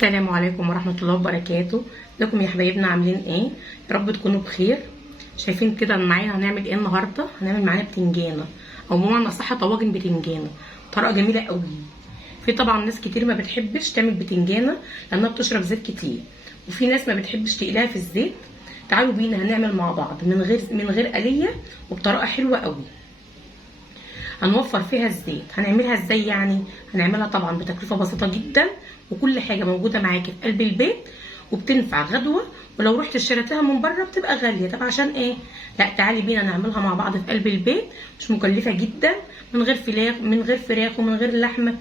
السلام عليكم ورحمة الله وبركاته. ازيكم يا حبايبنا، عاملين ايه؟ يا رب تكونوا بخير. شايفين كده معايا هنعمل ايه النهارده؟ هنعمل معانا بتنجانه او بمعنى اصح طواجن بتنجانه، طريقه جميله قوي. في طبعا ناس كتير ما بتحبش تعمل بتنجانه لانها بتشرب زيت كتير، وفي ناس ما بتحبش تقليها في الزيت. تعالوا بينا هنعمل مع بعض من غير قليه وبطريقه حلوه قوي. هنوفر فيها الزيت. هنعملها ازاي يعني؟ هنعملها طبعا بتكلفه بسيطه جدا، وكل حاجه موجوده معاكي في قلب البيت، وبتنفع غدوه. ولو رحت اشتريتها من بره بتبقى غاليه. طب عشان ايه؟ لا، تعالي بينا نعملها مع بعض في قلب البيت. مش مكلفه جدا، من غير فراخ ومن غير لحمه.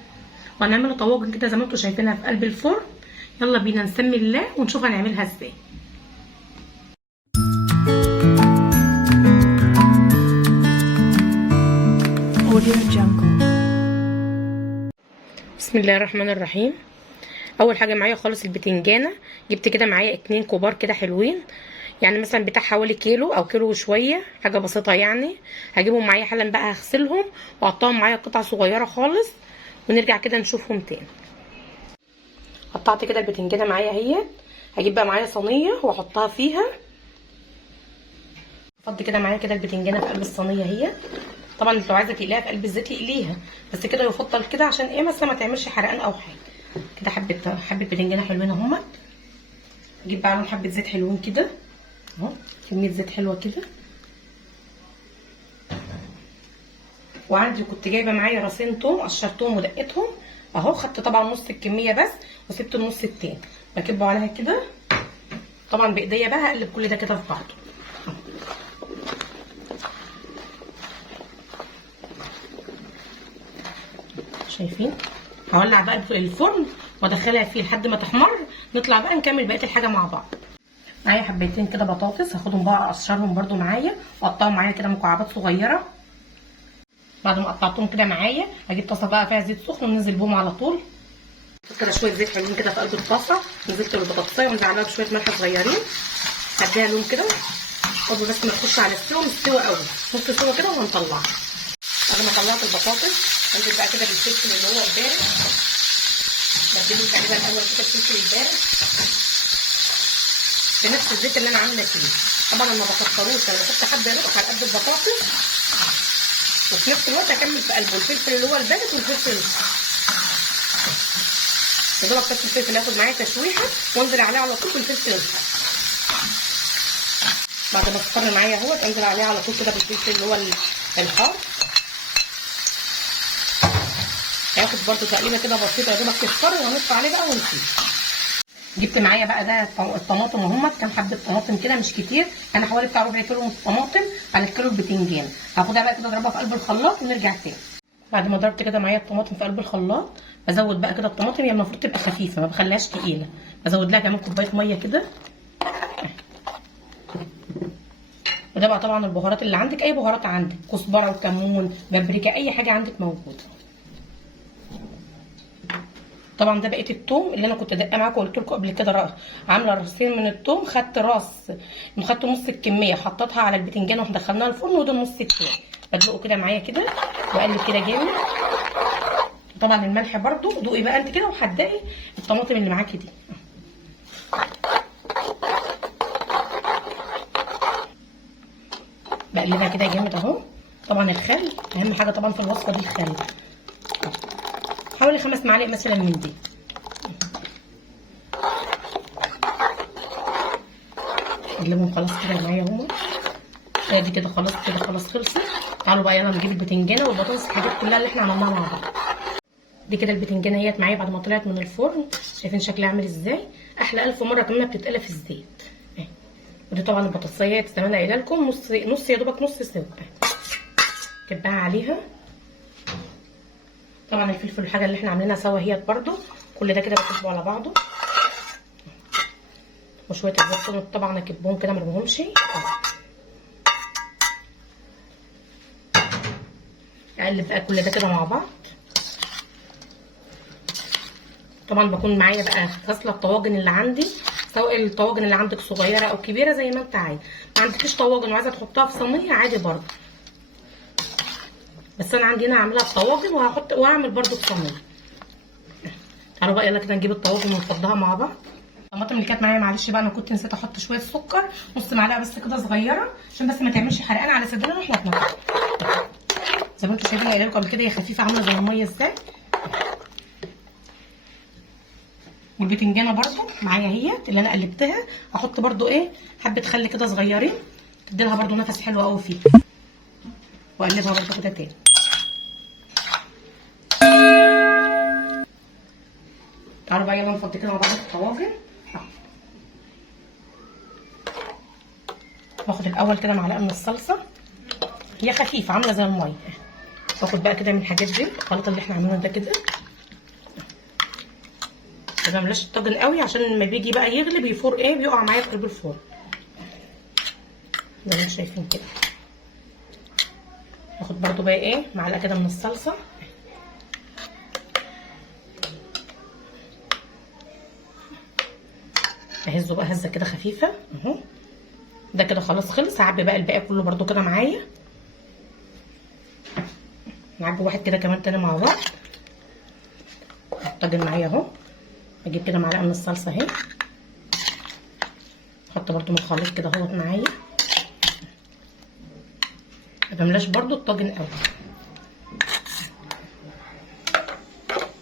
وهنعملها طواجن كده زي ما انتم شايفينها في قلب الفرن. يلا بينا نسمي الله ونشوف هنعملها ازاي. بسم الله الرحمن الرحيم. اول حاجه معايا خالص البتنجانه. جبت كده معايا 2 كبار كده حلوين، يعني مثلا بتاع حوالي كيلو او كيلو وشويه، حاجه بسيطه يعني. هجيبهم معايا حالا بقى، هغسلهم واقطعهم معايا قطع صغيره خالص، ونرجع كده نشوفهم تاني. قطعت كده البتنجانه معايا اهي. هجيب بقى معايا صينيه واحطها فيها. افضي كده معايا كده البتنجانه في قلب الصينيه اهي. طبعا انت لو عايزه تقليها في قلب الزيت اقليها، بس كده يفضل كده عشان ايه؟ مثلا ما تعملش حرقان او حاجه. كده حبه بتنجانه حلوين اهمت. اجيب بقى لهم حبه زيت حلوين كده اهو، كميه زيت حلوه كده. وعندي كنت جايبه معايا راسين توم، قشرتهم ودقتهم اهو. خدت طبعا نص الكميه بس وسبت النص التاني. بكبه عليها كده طبعا بايديا بقى. هقلب كل ده كده في بعضه. شايفين؟ هولع بقى الفرن وادخلها فيه لحد ما تحمر. نطلع بقى نكمل بقيه الحاجه مع بعض. معايا حبيتين كده بطاطس، هاخدهم بقى اقشرهم برده معايا واقطعهم معايا كده مكعبات صغيره. بعد ما قطعتهم كده معايا هجيب طاسه بقى فيها زيت سخن وننزل بهم على طول. كده شويه زيت حلوين كده في قلب الطاسه. نزلت بالبطاطسايه ونزل عليها بشويه ملح صغيرين. هديها لون كده قبل بس ما تخش على السوا. مستوى قوي، نص سوا كده وهنطلعها. بعد ما طلعت البطاطس انزل بقى كده بالفلفل اللي هو البارد. بديله تقريبا الاول كده الفلفل البارد في نفس الزيت اللي انا عامله فيه. طبعا انا ما بكتروش، انا بحط حبه رق على قد البطاطس، وفي نفس الوقت اكمل في قلبه الفلفل اللي هو البارد والفلفل يا دوبك بس الفلفل ياخد معايا تشويحه وانزل عليه على طول بالفلفل الحار. بعد ما تصفر معايا اهوت انزل عليه على طول كده بالفلفل اللي هو الحار. هياخد برده تقليبه كده بسيطه يا دوبك تصفر، وهنطفي عليه بقى ونسيبه. جبت معايا بقى ده الطماطم اهمت. كام حبه طماطم كده مش كتير، انا حوالي بتاع ربع كيلو من الطماطم على الكيلو البتنجان. هاخدها بقى كده اضربها في قلب الخلاط ونرجع تاني. بعد ما ضربت كده معايا الطماطم في قلب الخلاط، بزود بقى كده الطماطم. هي المفروض تبقى خفيفه، ما بخليهاش تقيله. بزود لها كمان كوبايه ميه كده. وده بقى طبعا البهارات اللي عندك، اي بهارات عندك، كزبره وكمون بابريكا، اي حاجه عندك موجوده. طبعا ده بقيه الثوم اللي انا كنت دقه معاكم وقلت لكم قبل كده. عامله راسين من الثوم، خدت نص الكميه حطيتها على البتنجان ودخلناها الفرن، وده النص التاني. بدلقه كده معايا كده واقلب كده جامد. طبعا الملح برده دوقي بقى انت كده وهتدقي الطماطم اللي معاكي دي. بقلبها كده جامد اهو. طبعا الخل اهم حاجه طبعا في الوصفه دي، الخل حوالي 5 معالق مثلا من دي. اقلبهم خلاص كده معايا اهو. ادي كده خلاص، كده خلاص خلصت. تعالوا بقى يلا نجيب البتنجانه والبطاطس، الحاجات كلها اللي احنا عملناها مع بعض. دي كده البتنجانه اهيت معايا بعد ما طلعت من الفرن. شايفين شكلها عامل ازاي؟ احلى 1000 مره كمان بتتقلى في الزيت. ودي طبعا البطاطسيه زي ما انا قايله لكم، نص يا دوبك نص سوا. كبها عليها. طبعا الفلفل الحاجه اللي احنا عاملينها سوا اهيت برده. كل ده كده بكبه على بعضه. وشويه الزيتون طبعا اكبهم كده، ما ارميهمش. اقلب بقى كل ده كده مع بعض. طبعا بكون معايا بقى غسله الطواجن اللي عندي، سواء الطواجن اللي عندك صغيره او كبيره زي ما انت عايز. ما عندكيش طواجن وعايزه تحطها في صينيه عادي برده، بس انا عندي هنا عاملاها في طواجن وهعمل برده في صينيه. تعالوا بقى يلا كده نجيب الطواجن ونفضها مع بعض. الطماطم اللي كانت معايا معلش بقى انا كنت نسيت احط شويه سكر، نص معلقه بس كده صغيره عشان بس ما تعملش حرقان على صدرنا واحنا بنطبخ. زي ما انتم شايفين قايله لكم قبل كده هي خفيفه عامله زي الميه ازاي. والبتنجانه برده معايا اهيت اللي انا قلبتها، احط برده ايه حبه خل كده صغيرين تدي لها برده نفس حلو قوي فيه، واقلبها برده كده تاني. تعالوا بقى يلا نفضي كده مع بعض الطواجن. باخد الاول كده معلقه من الصلصه، هي خفيفه عامله زي الميه. باخد بقى كده من الحاجات دي الخليط اللي احنا عاملينه ده كده، ما بملاش الطاجن قوي عشان لما بيجي بقى يغلي بيفور ايه بيقع معايا في قلب الفرن زي ما انتم شايفين كده. باخد برده بقى ايه معلقه كده من الصلصه، اهزه بقى هزه كده خفيفه اهو. ده كده خلاص خلص. هعبي بقى الباقي كله برده كده معايا، نعبي واحد كده كمان تاني مع بعض. الطاجن معايا اهو، اجيب كده معلقه من الصلصه اهي، احط برده من الخليط كده اهوت معايا. ما بملاش برده الطاجن قوي.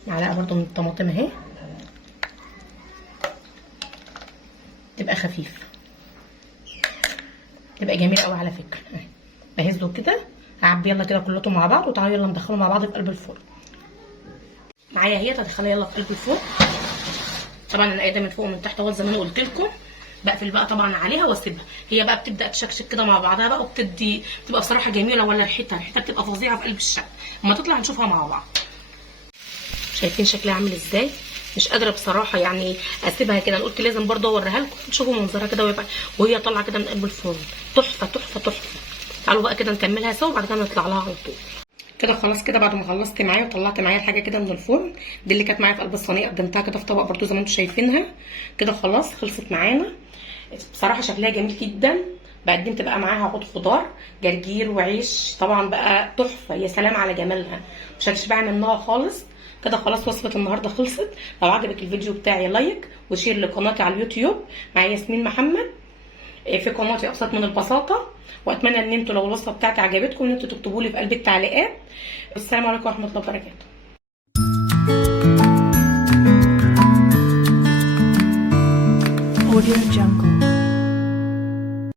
معلقه برده من الطماطم اهي، تبقى خفيف، تبقى جميل قوي على فكره. بهزه كده، هعبي يلا كده كلته مع بعض وتعالوا يلا ندخله مع بعض في قلب الفرن. معايا اهي هدخلها يلا في قلب الفرن. طبعا انا قايده من فوق ومن تحت اهو زي ما انا قلت لكم. بقفل بقى طبعا عليها واسيبها، هي بقى بتبدا تشكشك كده مع بعضها بقى بتبقى بصراحه جميله. ولا ريحتها بتبقى فظيعه في قلب الشقه. اما تطلع نشوفها مع بعض. شايفين شكلها عامل ازاي؟ مش قادره بصراحه يعني اسيبها كده، انا قلت لازم برضه اوريها لكم تشوفوا منظرها كده وهي طالعه كده من قلب الفرن. تحفه تحفه تحفه. تعالوا بقى كده نكملها سوا وبعد كده نطلع لها على طول. كده خلاص كده بعد ما خلصت معايا وطلعت معايا الحاجه كده من الفرن دي اللي كانت معايا في قلب الصينيه، قدمتها كده في طبق برده زي ما انتم شايفينها كده. خلاص خلصت معانا. بصراحه شكلها جميل جدا. قدمت بقى معاها عود خضار جرجير وعيش، طبعا بقى تحفه. يا سلام على جمالها، مش هتشبعي منها خالص. كده خلاص وصفه النهارده خلصت. لو عجبك الفيديو بتاعي لايك وشير لقناتي على اليوتيوب مع ياسمين محمد في قناتي ابسط من البساطه. واتمنى ان انتوا لو الوصفه بتاعتي عجبتكم ان انتوا تكتبوا لي في قلب التعليقات. والسلام عليكم ورحمه الله وبركاته. Audio Jungle.